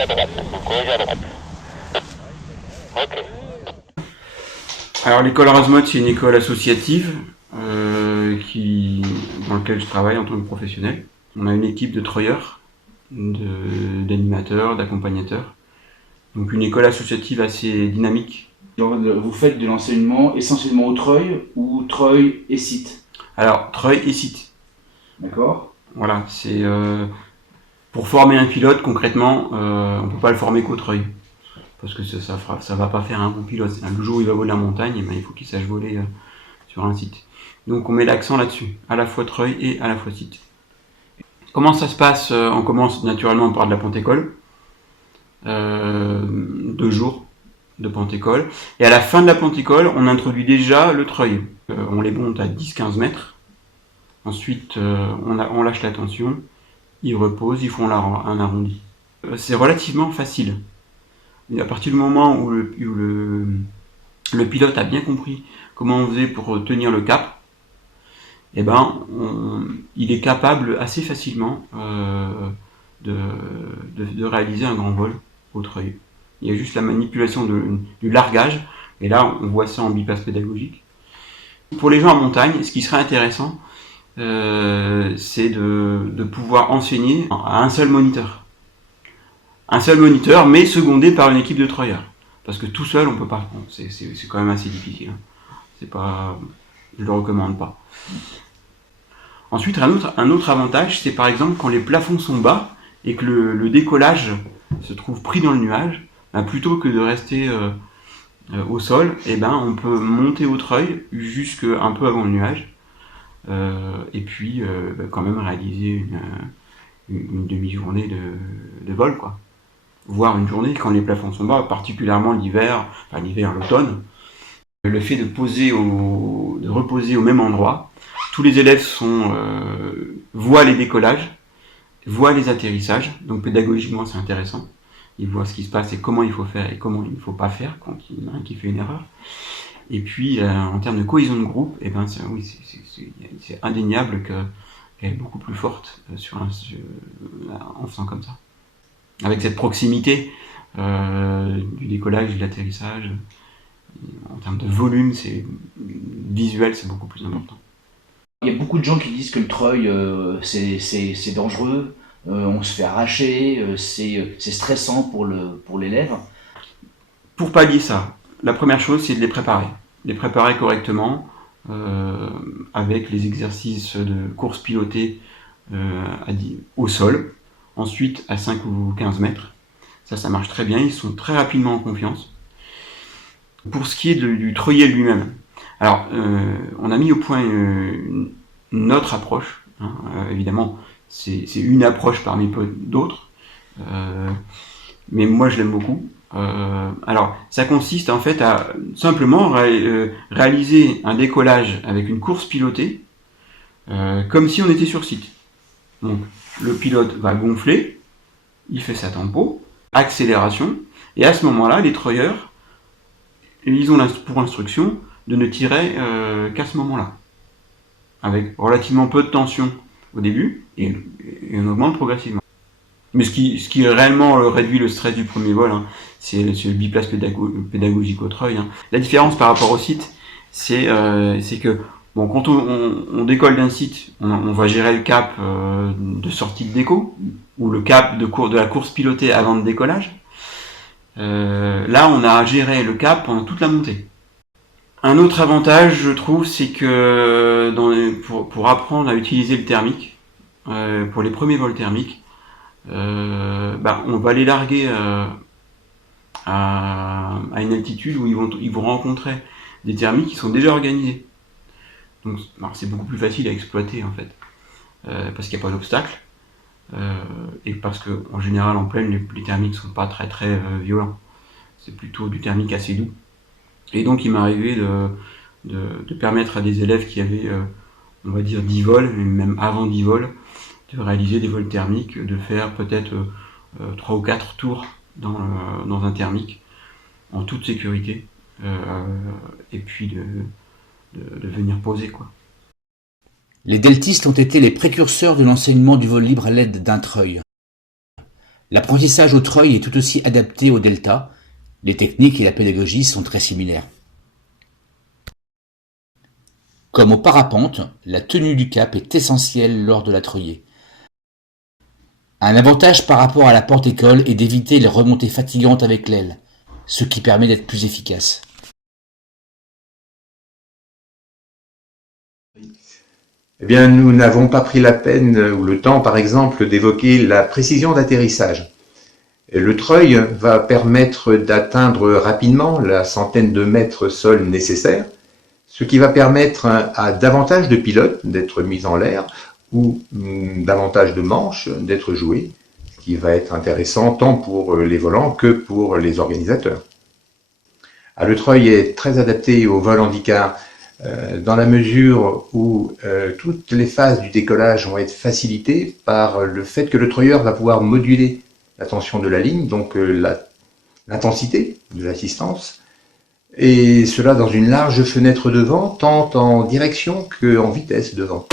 à droite. Corrigez à droite. Ok. Alors l'école Razmod, c'est une école associative dans laquelle je travaille en tant que professionnel. On a une équipe de treuilleurs, d'animateurs, d'accompagnateurs. Donc une école associative assez dynamique. Vous faites de l'enseignement essentiellement au treuil ou treuil et site? Alors treuil et site. D'accord. Voilà, c'est pour former un pilote concrètement, on peut pas le former qu'au treuil. Parce que ça va pas faire un bon pilote. Le jour où il va voler en montagne, eh ben, il faut qu'il sache voler sur un site. Donc on met l'accent là-dessus, à la fois treuil et à la fois site. Comment ça se passe? On commence naturellement par de la pente-école, 2 jours de pente-école, et à la fin de la pente-école, on introduit déjà le treuil. On les monte à 10-15 mètres, ensuite on lâche la tension, ils reposent, ils font un arrondi. C'est relativement facile. Et à partir du moment où le pilote a bien compris comment on faisait pour tenir le cap, eh ben, il est capable assez facilement de réaliser un grand vol au treuil. Il y a juste la manipulation du largage, et là on voit ça en biplace pédagogique. Pour les gens en montagne, ce qui serait intéressant, c'est de pouvoir enseigner à un seul moniteur. Un seul moniteur, mais secondé par une équipe de treuilleurs. Parce que tout seul, on peut pas. C'est quand même assez difficile. C'est pas, je le recommande pas. Ensuite, un autre avantage, c'est par exemple quand les plafonds sont bas et que le décollage se trouve pris dans le nuage, ben, plutôt que de rester au sol, eh ben, on peut monter au treuil jusque un peu avant le nuage, et puis ben, quand même réaliser une demi-journée de vol, quoi. Voire une journée quand les plafonds sont bas, particulièrement l'hiver, l'automne. Le fait de reposer au même endroit, tous les élèves voient les décollages, voient les atterrissages, donc pédagogiquement c'est intéressant. Ils voient ce qui se passe et comment il faut faire et comment il ne faut pas faire quand il y en a un qui fait une erreur. Et puis en termes de cohésion de groupe, eh ben, c'est indéniable qu'elle est beaucoup plus forte en faisant comme ça. Avec cette proximité du décollage, de l'atterrissage, en termes de volume, visuel, c'est beaucoup plus important. Il y a beaucoup de gens qui disent que le treuil, c'est dangereux, on se fait arracher, c'est stressant pour l'élève. Pour pallier ça, la première chose, c'est de les préparer. Les préparer correctement, avec les exercices de course pilotée au sol, ensuite à 5 ou 15 mètres. Ça marche très bien, ils sont très rapidement en confiance. Pour ce qui est du treuillet lui-même, alors on a mis au point une autre approche, hein, évidemment c'est une approche parmi d'autres, mais moi je l'aime beaucoup. Alors ça consiste en fait à simplement réaliser un décollage avec une course pilotée, comme si on était sur site. Donc le pilote va gonfler, il fait sa tempo, accélération, et à ce moment-là, les treuilleurs, ils ont pour instruction de ne tirer qu'à ce moment-là, avec relativement peu de tension au début, et on augmente progressivement. Mais ce qui réellement réduit le stress du premier vol, hein, c'est le biplace pédagogique au treuil. Hein. La différence par rapport au site, c'est que bon, quand on décolle d'un site, on va gérer le cap de sortie de déco, ou le cap de la course pilotée avant le décollage. Là, on a à gérer le cap pendant toute la montée. Un autre avantage, je trouve, c'est que pour apprendre à utiliser le thermique, pour les premiers vols thermiques, on va les larguer à une altitude où ils vont rencontrer des thermiques qui sont déjà organisés. Donc c'est beaucoup plus facile à exploiter en fait, parce qu'il n'y a pas d'obstacle, et parce que en général en plaine les thermiques sont pas très violents. C'est plutôt du thermique assez doux. Et donc il m'est arrivé de permettre à des élèves qui avaient, on va dire 10 vols, même avant 10 vols, de réaliser des vols thermiques, de faire peut-être 3 ou 4 tours dans un thermique, en toute sécurité, et puis de venir poser, quoi. Les deltistes ont été les précurseurs de l'enseignement du vol libre à l'aide d'un treuil. L'apprentissage au treuil est tout aussi adapté au delta. Les techniques et la pédagogie sont très similaires. Comme au parapente, la tenue du cap est essentielle lors de la treuillée. Un avantage par rapport à la porte-école est d'éviter les remontées fatigantes avec l'aile, ce qui permet d'être plus efficace. Eh bien, nous n'avons pas pris la peine ou le temps, par exemple, d'évoquer la précision d'atterrissage. Le treuil va permettre d'atteindre rapidement la centaine de mètres sol nécessaires, ce qui va permettre à davantage de pilotes d'être mis en l'air ou davantage de manches d'être jouées, ce qui va être intéressant tant pour les volants que pour les organisateurs. Le treuil est très adapté au vol handicap dans la mesure où toutes les phases du décollage vont être facilitées par le fait que le treuilleur va pouvoir moduler la tension de la ligne, donc l'intensité de l'assistance, et cela dans une large fenêtre de vent, tant en direction qu'en vitesse de vent.